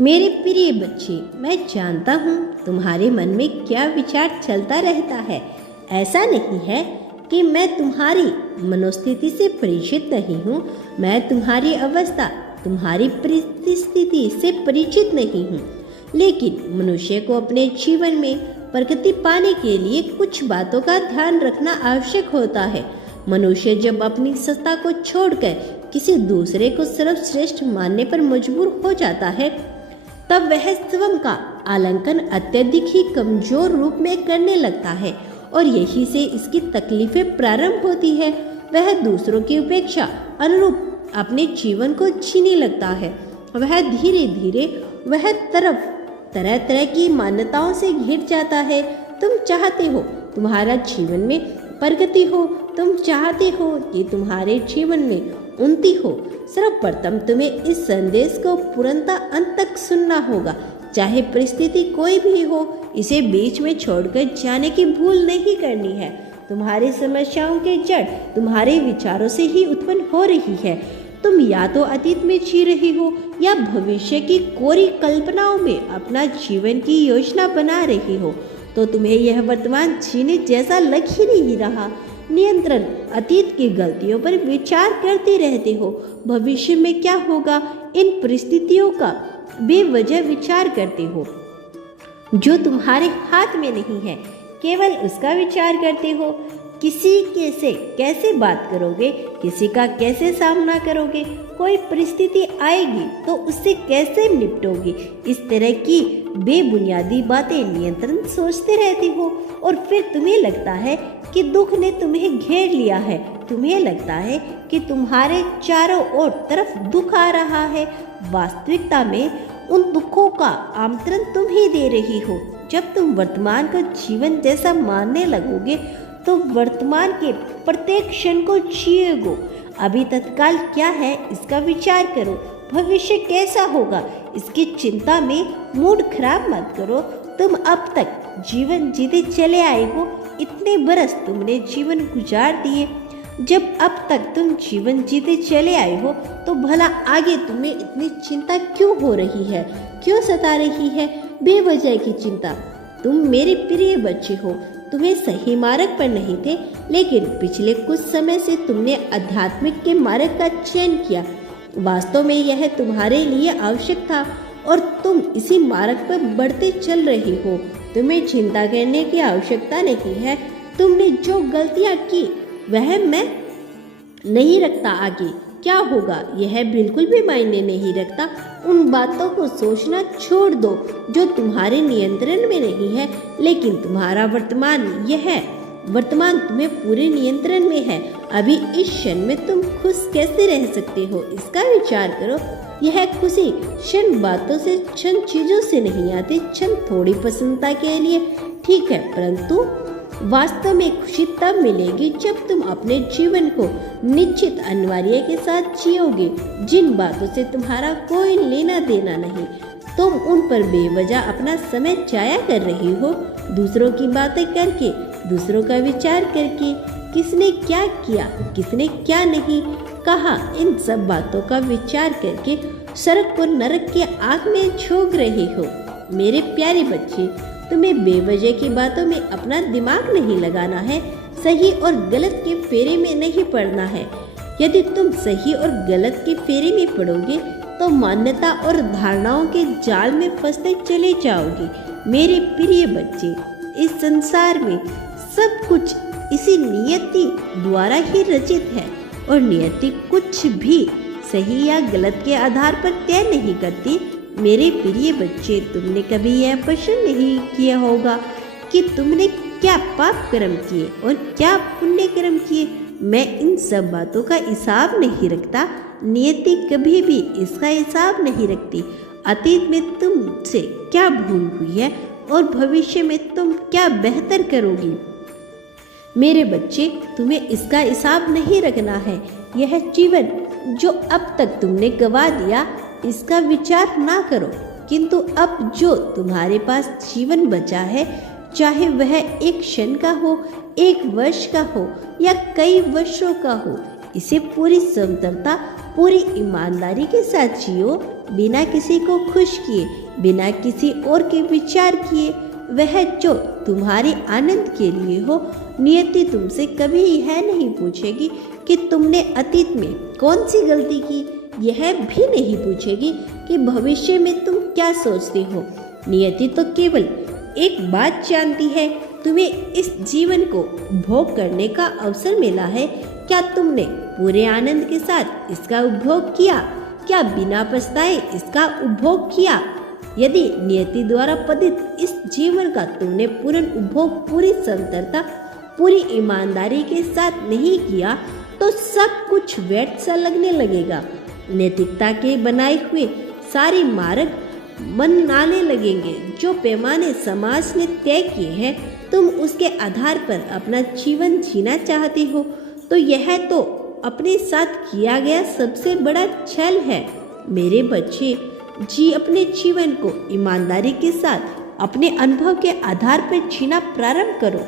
मेरे प्रिय बच्चे, मैं जानता हूँ तुम्हारे मन में क्या विचार चलता रहता है। ऐसा नहीं है कि मैं तुम्हारी मनोस्थिति से परिचित नहीं हूँ। मैं तुम्हारी अवस्था, तुम्हारी परिस्थिति से परिचित नहीं हूँ। लेकिन मनुष्य को अपने जीवन में प्रगति पाने के लिए कुछ बातों का ध्यान रखना आवश्यक होता है। मनुष्य जब अपनी सत्ता को छोड़कर किसी दूसरे को सर्वश्रेष्ठ मानने पर मजबूर हो जाता है, तब वह स्वयं का आलंकन अत्यधिक ही कमजोर रूप में करने लगता है और यही से इसकी तकलीफें प्रारंभ होती है। वह दूसरों की उपेक्षा अनुरूप अपने जीवन को जीने लगता है। वह धीरे धीरे वह तरह तरह की मान्यताओं से घिर जाता है। तुम चाहते हो तुम्हारा जीवन में प्रगति हो, तुम चाहते हो कि तुम्हारे जीवन में उन्नति हो। सर्वप्रथम तुम्हें इस संदेश को पूर्णतः अंत तक सुनना होगा। चाहे परिस्थिति कोई भी हो, इसे बीच में छोड़कर जाने की भूल नहीं करनी है। तुम्हारी समस्याओं की जड़ तुम्हारे विचारों से ही उत्पन्न हो रही है। तुम या तो अतीत में जी रही हो या भविष्य की कोरी कल्पनाओं में अपना जीवन की योजना बना रही हो, तो तुम्हें यह वर्तमान जीने जैसा लग ही नहीं रहा। नियंत्रण अतीत की गलतियों पर विचार करते रहते हो। भविष्य में क्या होगा, इन परिस्थितियों का बेवजह विचार करते हो जो तुम्हारे हाथ में नहीं है। केवल उसका विचार करते हो। किसी के से कैसे बात करोगे, किसी का कैसे सामना करोगे, कोई परिस्थिति आएगी तो उससे कैसे निपटोगे। इस तरह की बेबुनियादी बातें नियंत्रण सोचते रहते हो और फिर तुम्हें लगता है कि दुख ने तुम्हें घेर लिया है। तुम्हें लगता है कि तुम्हारे चारों ओर तरफ दुख आ रहा है। वास्तविकता में उन दुखों का आमंत्रण तुम ही दे रही हो। जब तुम वर्तमान को जीवन जैसा मानने लगोगे तो वर्तमान के प्रत्येक क्षण को जियोगे। अभी तत्काल क्या है इसका विचार करो, भविष्य कैसा होगा इसकी चिंता में मूड खराब मत करो। तुम अब तक जीवन जीते चले आए हो। इतने बरस तुमने जीवन गुजार दिए। जब अब तक तुम जीवन जीते चले आए हो तो भला आगे तुम्हें इतनी चिंता क्यों हो रही है, क्यों सता रही है बेवजह की चिंता। तुम मेरे प्रिय बच्चे हो, तुम्हें सही मार्ग पर नहीं थे, लेकिन पिछले कुछ समय से तुमने आध्यात्मिक के मार्ग का चयन किया। वास्तव में यह तुम्हारे लिए आवश्यक था और तुम इसी मार्ग पर बढ़ते चल रही हो। तुम्हें चिंता करने की आवश्यकता नहीं है। तुमने जो गलतियां की वह मैं नहीं रखता। आगे क्या होगा यह बिल्कुल भी मायने नहीं रखता। उन बातों को सोचना छोड़ दो जो तुम्हारे नियंत्रण में नहीं है। लेकिन तुम्हारा वर्तमान तुम्हें पूरे नियंत्रण में है। अभी इस क्षण में तुम खुश कैसे रह सकते हो इसका विचार करो। यह खुशी क्षण बातों से, क्षण चीजों से नहीं आती। क्षण थोड़ी प्रसन्नता के लिए ठीक है, परंतु वास्तव में खुशी तब मिलेगी जब तुम अपने जीवन को निश्चित अनिवार्य के साथ जियोगे, जिन बातों से तुम्हारा कोई लेना देना नहीं। तुम उन पर बेवजह अपना समय जाया कर रही हो, दूसरों की बातें करके, दूसरों का विचार करके। किसने क्या किया, किसने क्या नहीं कहा, इन सब बातों का विचार करके सड़क को नरक के आग में झोंक रही हो। मेरे प्यारे बच्चे, तुम्हें बेवजह की बातों में अपना दिमाग नहीं लगाना है। सही और गलत के फेरे में नहीं पड़ना है। यदि तुम सही और गलत के फेरे में पड़ोगे तो मान्यता और धारणाओं के जाल में फंसते चले जाओगे। मेरे प्रिय बच्चे, इस संसार में सब कुछ इसी नियति द्वारा ही रचित है और नियति कुछ भी सही या गलत के आधार पर तय नहीं करती। मेरे प्रिय बच्चे, तुमने कभी यह प्रश्न नहीं किया होगा कि तुमने क्या पाप कर्म किए और क्या पुण्य कर्म किए। मैं इन सब बातों का हिसाब नहीं रखता। नियति कभी भी इसका हिसाब नहीं रखती। अतीत में तुमसे क्या भूल हुई है और भविष्य में तुम क्या बेहतर करोगी। मेरे बच्चे, तुम्हें इसका हिसाब नहीं रखना है। यह जीवन जो अब तक तुमने गवा दिया, इसका विचार ना करो, किंतु अब जो तुम्हारे पास जीवन बचा है, चाहे वह एक क्षण का हो, एक वर्ष का हो या कई वर्षों का हो, इसे पूरी समग्रता पूरी ईमानदारी के साथ जियो, बिना किसी को खुश किए, बिना किसी और के विचार किए। वह जो तुम्हारे आनंद के लिए हो। नियति तुमसे कभी यह नहीं पूछेगी कि तुमने अतीत में कौन सी गलती की, यह भी नहीं पूछेगी कि भविष्य में तुम क्या सोचते हो। नियति तो केवल एक बात जानती है, तुम्हें इस जीवन को भोग करने का अवसर मिला है। क्या तुमने पूरे आनंद के साथ इसका उपभोग किया? क्या बिना पछताए इसका उपभोग किया? यदि नियति द्वारा पतित इस जीवन का तुमने पूर्ण उपभोग पूरी संतरता, पूरी ईमानदारी के साथ नहीं किया तो सब कुछ व्यर्थ सा लगने लगेगा। नैतिकता के बनाए हुए सारे मार्ग बनाने लगेंगे। जो पैमाने समाज ने तय किए हैं, तुम उसके आधार पर अपना जीवन जीना चाहते हो तो यह तो अपने साथ किया गया सबसे बड़ा छल है। मेरे बच्चे, जी अपने जीवन को ईमानदारी के साथ अपने अनुभव के आधार पर जीना प्रारंभ करो।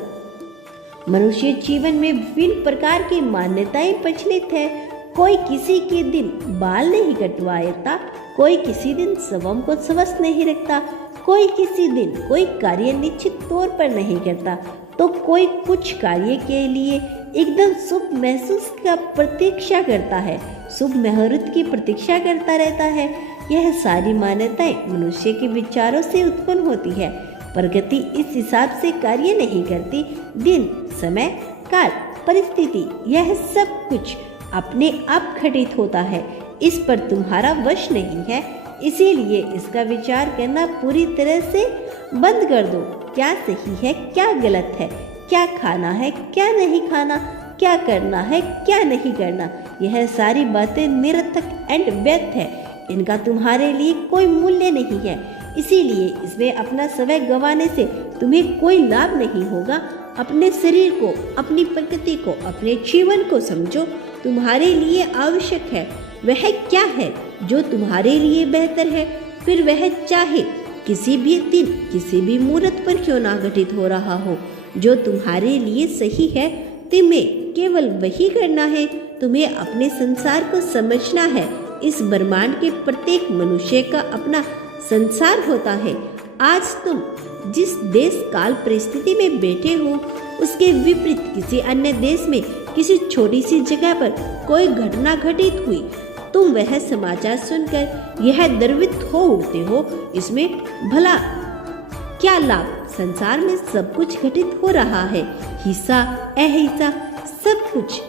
मनुष्य जीवन में विभिन्न प्रकार की मान्यताएं प्रचलित है। कोई किसी के दिन बाल नहीं कटवाता, कोई किसी दिन स्वयं को स्वस्थ नहीं रखता, कोई किसी दिन कोई कार्य निश्चित तौर पर नहीं करता, तो कोई कुछ कार्य के लिए एकदम शुभ महसूस का प्रतीक्षा करता है, शुभ मुहूर्त की प्रतीक्षा करता रहता है। यह सारी मान्यताएं मनुष्य के विचारों से उत्पन्न होती है। प्रकृति इस हिसाब से कार्य नहीं करती। दिन, समय, काल, परिस्थिति, यह सब कुछ अपने आप घटित होता है। इस पर तुम्हारा वश नहीं है, इसीलिए इसका विचार करना पूरी तरह से बंद कर दो। क्या सही है, क्या गलत है, क्या खाना है, क्या नहीं खाना, क्या करना है, क्या नहीं करना, यह सारी बातें निरर्थक एंड व्यर्थ है। इनका तुम्हारे लिए कोई मूल्य नहीं है, इसीलिए इसमें अपना समय गंवाने से तुम्हें कोई लाभ नहीं होगा। अपने शरीर को, अपनी प्रकृति को, अपने जीवन को समझो। तुम्हारे लिए आवश्यक है वह क्या है जो तुम्हारे लिए बेहतर है, फिर वह चाहे किसी भी दिन, किसी भी मुहूर्त पर क्यों ना घटित हो रहा हो। जो तुम्हारे लिए सही है, तुम्हें केवल वही करना है। तुम्हें अपने संसार को समझना है। इस ब्रह्मांड के प्रत्येक मनुष्य का अपना संसार होता है। आज तुम जिस देश काल परिस्थिति में बैठे हो, उसके विपरीत किसी अन्य देश में किसी छोटी सी जगह पर कोई घटना घटित हुई, तुम वह समाचार सुनकर यह द्रवित हो उठते हो, इसमें भला क्या लाभ? संसार में सब कुछ घटित हो रहा है, हिस्सा अहिस्सा सब कुछ।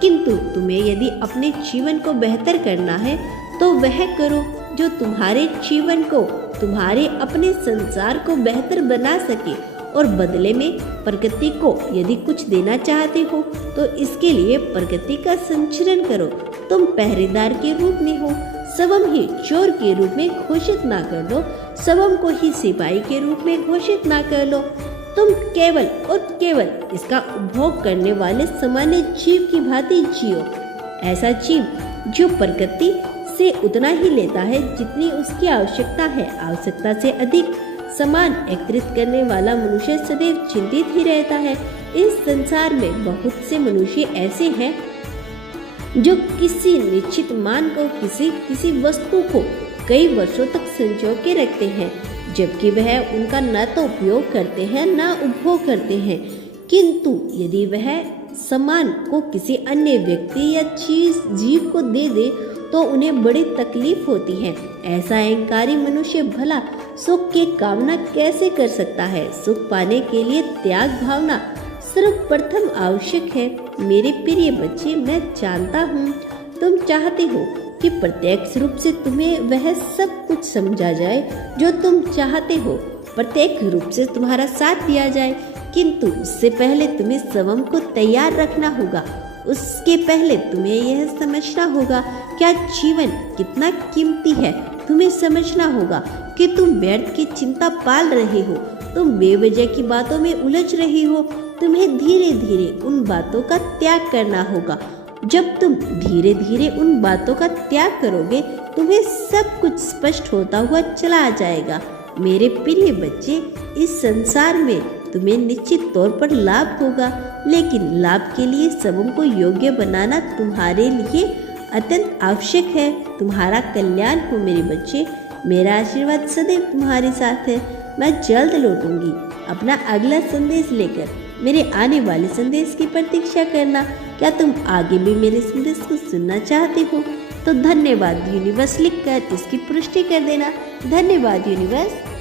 किंतु तुम्हें यदि अपने जीवन को बेहतर करना है तो वह करो जो तुम्हारे जीवन को, तुम्हारे अपने संसार को बेहतर बना सके। और बदले में प्रकृति को यदि कुछ देना चाहते हो तो इसके लिए प्रकृति का संचरण करो। तुम पहरेदार के रूप में हो, स्वयं ही चोर के रूप में घोषित ना कर लो, स्वयं को ही सिपाही के रूप में घोषित ना कर लो। तुम केवल और केवल इसका उपभोग करने वाले सामान्य जीव की भांति जियो। ऐसा जीव जो प्रकृति से उतना ही लेता है जितनी उसकी आवश्यकता है, आवश्यकता से अधिक सामान एकत्रित करने वाला मनुष्य सदैव चिंतित ही रहता है। इस संसार में बहुत से मनुष्य ऐसे हैं जो किसी निश्चित मान को, किसी वस्तु को कई वर्षों तक संजो के रखते हैं, जबकि वह उनका न तो उपयोग करते हैं न उपभोग करते हैं। किंतु यदि वह सामान को किसी अन्य व्यक्ति या जीव को दे दे तो उन्हें बड़ी तकलीफ होती है। ऐसा अहंकारी मनुष्य भला सुख की कामना कैसे कर सकता है? सुख पाने के लिए त्याग भावना सर्वप्रथम आवश्यक है। मेरे प्रिय बच्चे, मैं जानता हूँ तुम चाहते हो कि प्रत्यक्ष रूप से तुम्हें वह सब कुछ समझा जाए जो तुम चाहते हो, प्रत्येक रूप से तुम्हारा साथ दिया जाए। किंतु उससे पहले तुम्हें स्वयं को तैयार रखना होगा। उसके पहले तुम्हें यह समझना होगा क्या जीवन कितना कीमती है। तुम्हें समझना होगा कि तुम व्यर्थ की चिंता पाल रहे हो, तुम बेवजह की बातों में उलझ रहे हो। तुम्हें धीरे धीरे उन बातों का त्याग करना होगा। जब तुम धीरे धीरे उन बातों का त्याग करोगे, तुम्हें सब कुछ स्पष्ट होता हुआ चला जाएगा। मेरे प्रिय बच्चे, इस संसार में तुम्हें निश्चित तौर पर लाभ होगा, लेकिन लाभ के लिए सबों को योग्य बनाना तुम्हारे लिए अत्यंत आवश्यक है। तुम्हारा कल्याण हो मेरे बच्चे। मेरा आशीर्वाद सदैव तुम्हारे साथ है। मैं जल्द लौटूंगी अपना अगला संदेश लेकर। मेरे आने वाले संदेश की प्रतीक्षा करना। क्या तुम आगे भी मेरे संदेश को सुनना चाहते हो तो धन्यवाद यूनिवर्स लिखकर इसकी पुष्टि कर देना। धन्यवाद यूनिवर्स।